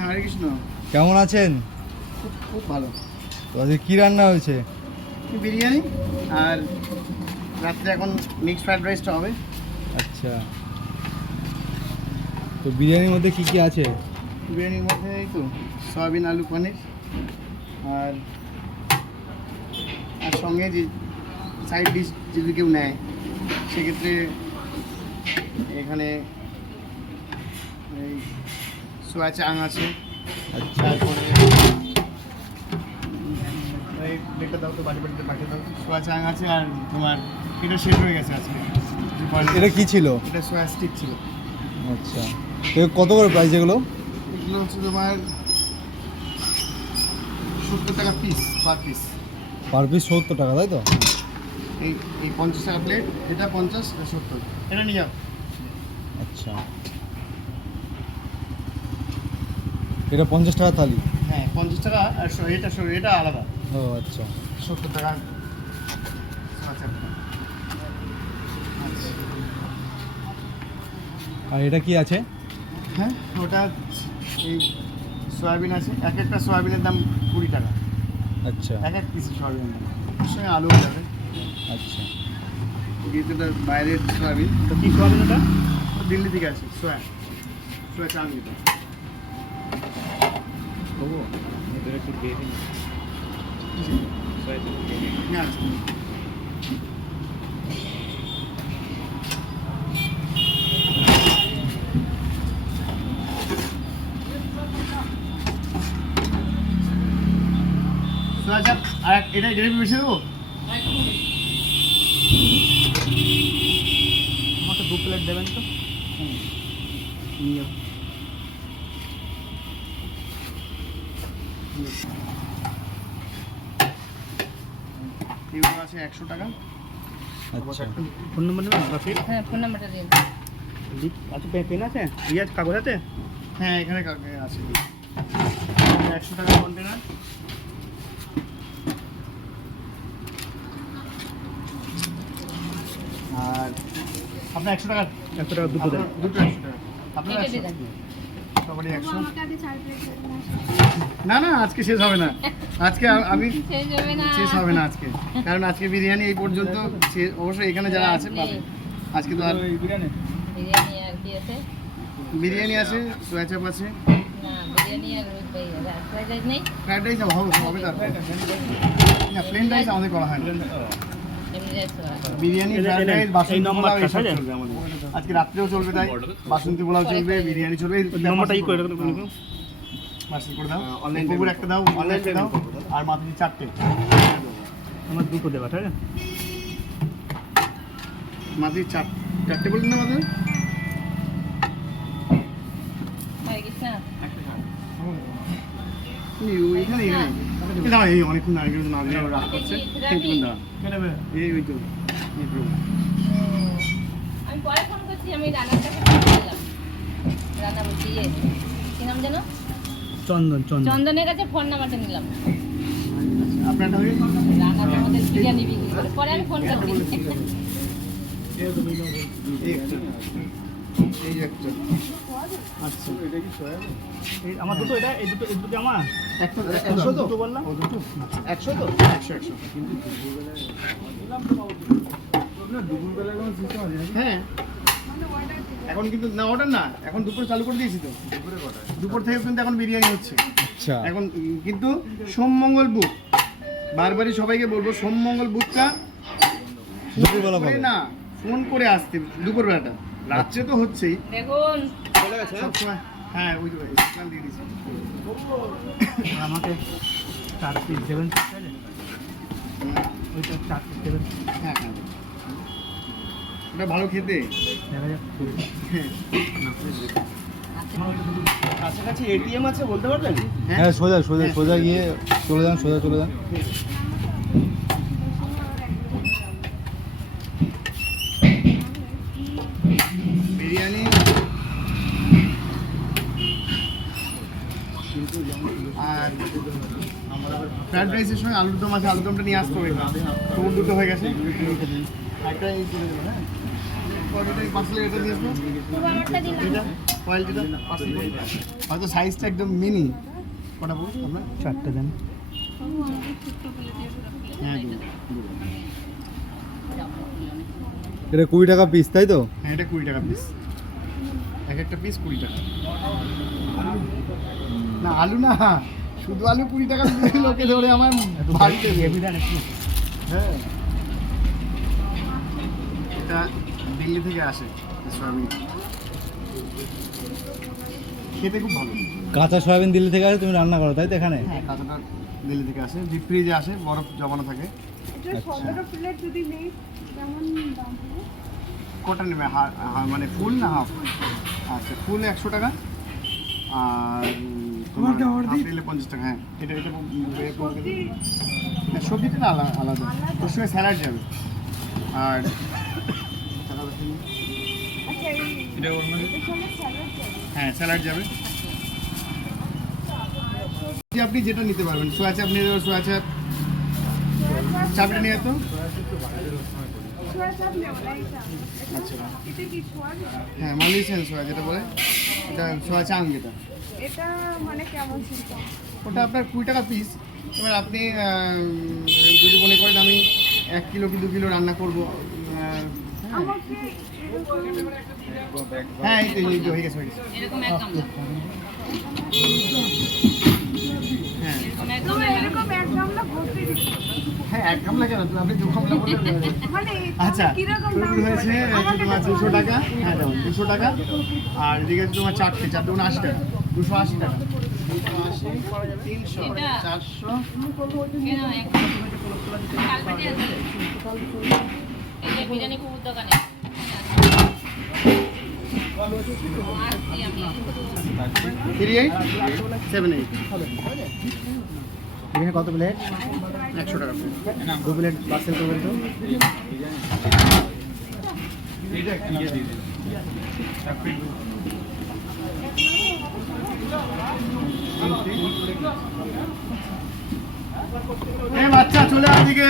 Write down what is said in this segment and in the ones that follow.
হরে কৃষ্ণ। কেমন আছেন? খুব ভালো। তো আজকে কী রান্না হয়েছে? বিরিয়ানি আর রাত্রে এখন মিক্সড ফ্রাইড রাইসটা হবে। আচ্ছা, তো বিরিয়ানির মধ্যে কি কি আছে? বিরিয়ানির মধ্যে এই তো সয়াবিন আলু পনির আর আর সঙ্গে যে সাইড ডিশ যদি কেউ নেয় সেক্ষেত্রে এখানে এই সোয়া চাং আছে। আচ্ছা, তারপরে এই প্লেটটা দাও তো, বাটি দাও। সোয়া চাং আছে আর তোমার এটা শেষ হয়ে গেছে আজকে। এটা কি ছিল? এটা সোয়া স্টিক ছিল। আচ্ছা, তো কত করে প্রাইস এগুলো? এগুলো হচ্ছে তোমার 70 টাকা piece, per piece. Per piece 70 টাকা, তাই তো? এই এই 50 টাকা প্লেট, এটা 50 আর 70, এটা নিয়ে যাও। আচ্ছা, এটা 50 টাকা থালি? হ্যাঁ 50 টাকা আর এটা আলাদা। ও আচ্ছা, 70 টাকা। আচ্ছা, আর এটা কি আছে? হ্যাঁ ওটা এই সয়াবিন আছে, এক একটা সয়াবিনের দাম 20 টাকা। আচ্ছা এক পিস সয়াবিনের দাম, ওর সঙ্গে আলু হয়ে যাবে। আচ্ছা, যেটা বাইরের সয়াবিন। তো কি সয়াবিন ওটা? দিল্লি থেকে আছে, সোয়া চাং যেটা। ভিতরে একটু দিয়ে দিন। না সোয়া, আর এটা গ্রেভি বেশি দেবো। আমাকে 2 প্লেট দেবেন তো। নিয়ে যাও। এগুলো আছে 100 টাকা। আচ্ছা, ফোন নম্বর নেবেন? হ্যাঁ, ফোন নাম্বারটা দিন। আচ্ছা, পেন আছে? আছে কাগজ আছে? হ্যাঁ এখানে আছে 100 টাকা কন্টেনার। আর আপনার 100 টাকা, 100 টাকা দুটো দেন। দুটো 100 টাকা আপনার এটা 100 দিয়ে দেন। সবারই 100। না না আজকে শেষ হবে না, আজকে আমি শেষ হবে না। শেষ হবে না আজকে, কারণ আজকে বিরিয়ানি এই পর্যন্ত। অবশ্যই এখানে যারা আছে পাবে। আজকে তো আর বিরিয়ানি আর কি আছে? বিরিয়ানি আছে, সোয়া চাপ আছে, না, বিরিয়ানি আর ফ্রাইড রাইস নেই। ফ্রাইড রাইস হবে তারপর। না প্লেন রাইস আমাদের করা হয় না। এমনি রাইস করা। বিরিয়ানি, ফ্রাইড রাইস, এই বাসন্তী নম্বরটা, পোলাও এইসব তাই না? চলবে আমাদের। আজকে রাত্রেও চলবে, তাই বাসন্তী পোলাও চলবে, বিরিয়ানি চলবে। নম্বরটা ই করে দেবেন। পার্সেল করে দাও, কুকুর একটা দাও, একটা দাও, আর মাথায় 4টে। আমার দুটো দেবা, ঠিক আছে? মাথায় 4টে বললেন না মাথায়? হরে কৃষ্ণ। এখানে এই অনেকক্ষণ আগে না দিলে রাগ করছে। এই ওই তো এই প্রভু। আমি পরে ফোন করছি, আমি রানার কাছে ফোন করলাম। রানা বলছি কি নাম যেন? চন্দন। চন্দনের কাছে ফোন নাম্বারটা নিলাম। আপনারটা হয়ে রানা তো আমাদের বিরিয়ানি বিক্রি করে। পরে আমি ফোন করছি। এই একটা। আচ্ছা এই আমার দুটো, এটা এই দুটো আমার। 100 তো দুটো বললাম। 100 তো 100 হ্যাঁ এখন কিন্তু না অর্ডার না, এখন দুপুরে চালু করে দিয়েছি তো। দুপুর থেকে কিন্তু এখন বিরিয়ানি হচ্ছে। আচ্ছা, এখন কিন্তু সোমমঙ্গল বুক, বারবারই সবাইকে বলবো সোমমঙ্গল বুকটা দুপুরবেলা পাবে না, ফোন করে আসতে দুপুরবেলাটা। রাত্রে তো হচ্ছেই দেখুন সবসময়। হ্যাঁ ওই দিয়ে দিচ্ছি। আমাকে 4 পিস দেবেন, ঠিক আছে? ওইটা 4 পিস দেবেন। হ্যাঁ ওটা ভালো খেতে। দেখা যাক। হ্যাঁ কাছাকাছি এটিএম আছে, বলতে পারবেন? হ্যাঁ, সোজা গিয়ে চলে যান, চলে যান। বিরিয়ানি আর ফ্রাইড রাইসের সঙ্গে আলুর দম আছে, আলুর দমটা নিয়ে আসতে হবে। তো দুটো হয়ে গেছে, একটা এই করে দেবেন। হ্যাঁ কোয়ালিটি পার্সেল এটা দিয়ে আসবো আমারটা দিলাম। এটা কোয়ালিটিটা পার্সেল করি হয়তো সাইজটা একদম মিনি কটা বলুন আপনার 4টে দেন। হ্যাঁ দিন। এটা 20 টাকা পিস তাই তো? হ্যাঁ এটা 20 টাকা পিস এক একটা পিস 20 টাকা না আলু না শুধু আলু 20 টাকা দিয়ে লোকে ধরে আমার বাড়িতে হেভি দেন একটু। হ্যাঁ এটা দিল্লি থেকে আসে সয়াবিন খেতে খুব ভালো কাঁচা সয়াবিন দিল্লি থেকে আসে, তুমি রান্না করো তাই তো এখানে? হ্যাঁ কাঁচাটা দিল্লি থেকে আসে ডিপ ফ্রিজে আসে বরফ জমানো থাকে কটা নেবে মানে ফুল না হাফ আচ্ছা ফুল 100 টাকা আর তোমার হাফ নিলে 50 টাকা হ্যাঁ এটা এটা সবজিটা না আলাদা ওর সঙ্গে স্যালাড যাবে আর এটা ওর মধ্যে হ্যাঁ স্যালাড যাবে আপনি যেটা নিতে পারবেন সোয়া চাপ নিয়ে যাবেন সোয়া চাপ চাপটা নিয়ে তো আচ্ছা হ্যাঁ মালয়েশিয়ান সোয়া যেটা বলে এটা সোয়া চাং যেটা এটা মানে কেমন সিস্টেম? ওটা আপনার 20 টাকা পিস এবার আপনি যদি মনে করেন আমি 1 কিলো কি 2 কিলো রান্না করবো আমাকে হ্যাঁ এই তো হয়ে গেছে এরকম এক গামলা। হ্যাঁ এরকম এক তুমি গামলা। এরকম এক গামলা ভর্তি দিচ্ছ। হ্যাঁ 1 গামলা কেন আপনি 2 গামলা বললেন মানে আচ্ছা কিরকম দাম টুকরো হয়েছে তোমার 200 টাকা হ্যাঁ দেখুন 200 টাকা আর এদিকে আছে তোমার চারটে 80 টাকা 280 টাকা 280 300 এটা? 400 কেন এক কালপাটি আছে? এই যে বিরিয়ানি কুকুর দোকানে। আসছি আমি। 38 78 এখানে কত প্লেট? 100 টাকা plate। 2 প্লেট পার্সেল করবেন তো? এ বাচ্চা চলে আয় এদিকে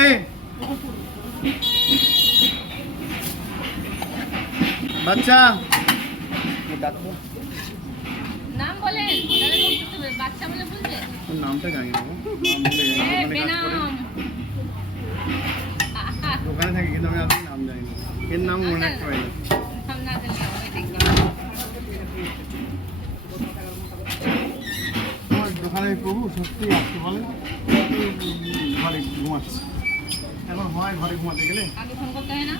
বাচ্চা নাম বলেন। তাহলে তো বুঝতে পারবে। বাচ্চা বলে বুঝবে? ওর নামটা জানি না গো। নাম বলে এ, দোকানে কাজ করে। বেনাম। দোকানে থাকে কিন্তু আমি আপনার নাম জানি না এর নাম মনে রাখতে পারি না নাম না জানলে হবে দেখি। তোমার দোকানে প্রভু সত্যি আসতে বলে ঘরে ঘুমাচ্ছে এখন হয় ঘরে ঘুমাতে গেলে আগে ফোন করতে হয় না?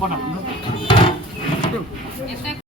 কটা একটা